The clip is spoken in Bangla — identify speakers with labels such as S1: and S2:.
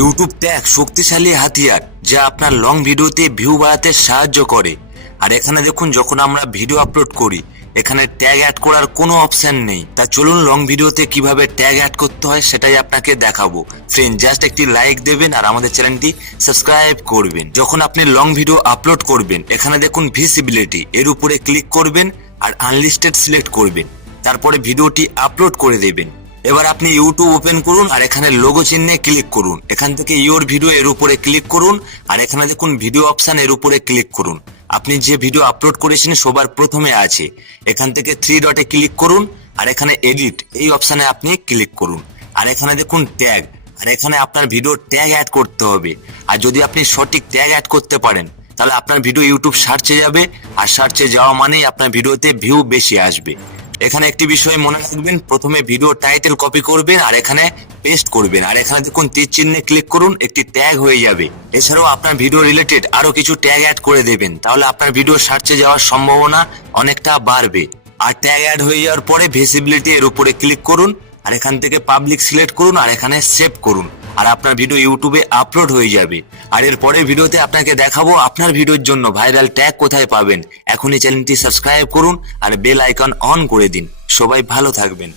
S1: ইউটিউব ট্যাগ শক্তিশালী হাতিয়ার যা আপনার লং ভিডিওতে ভিউ বাড়াতে সাহায্য করে। আর এখানে দেখুন, যখন আমরা ভিডিও আপলোড করি, এখানে ট্যাগ অ্যাড করার কোনো অপশান নেই। তা চলুন লং ভিডিওতে কীভাবে ট্যাগ অ্যাড করতে হয় সেটাই আপনাকে দেখাবো। ফ্রেন্ড জাস্ট একটি লাইক দেবেন আর আমাদের চ্যানেলটি সাবস্ক্রাইব করবেন। যখন আপনি লং ভিডিও আপলোড করবেন, এখানে দেখুন ভিসিবিলিটি এর উপরে ক্লিক করবেন আর আনলিস্টেড সিলেক্ট করবেন। তারপরে ভিডিওটি আপলোড করে দেবেন। এবার আপনি ইউটিউব ওপেন করুন আর এখানে লোগো চিহ্নে ক্লিক করুন। এখান থেকে ইওর ভিডিও এর উপরে ক্লিক করুন আর এখানে দেখুন ভিডিও অপশন এর উপরে ক্লিক করুন। আপনি যে ভিডিও আপলোড করেছেন সবার প্রথমে আছে। এখান থেকে থ্রি ডটে ক্লিক করুন আর এখানে এডিট এই অপশানে আপনি ক্লিক করুন। আর এখানে দেখুন ট্যাগ আর এখানে আপনার ভিডিও ট্যাগ অ্যাড করতে হবে। আর যদি আপনি সঠিক ট্যাগ অ্যাড করতে পারেন, তাহলে আপনার ভিডিও ইউটিউব সার্চে যাবে। আর সার্চে যাওয়া মানেই আপনার ভিডিওতে ভিউ বেশি আসবে। এখানে একটি বিষয় মনে রাখবেন, প্রথমে ভিডিও টাইটেল কপি করবেন আর এখানে পেস্ট করবেন। আর এখানে দেখুন তীর চিহ্নে ক্লিক করুন, একটি ট্যাগ হয়ে যাবে। এছাড়াও আপনার ভিডিও রিলেটেড আরও কিছু ট্যাগ অ্যাড করে দেবেন। তাহলে আপনার ভিডিও সার্চে যাওয়ার সম্ভাবনা অনেকটা বাড়বে। আর ট্যাগ অ্যাড হয়ে যাওয়ার পরে ভিসিবিলিটি এর উপরে ক্লিক করুন, আর এখান থেকে পাবলিক সিলেক্ট করুন, আর এখানে সেভ করুন। আর আপনার ভিডিও ইউটিউবে আপলোড হয়ে যাবে। আর এর পরের ভিডিওতে আপনাকে দেখাবো আপনার ভিডিওর জন্য ভাইরাল ট্যাগ কোথায় পাবেন। এখনই চ্যানেলটি সাবস্ক্রাইব করুন আর বেল আইকন অন করে দিন। সবাই ভালো থাকবেন।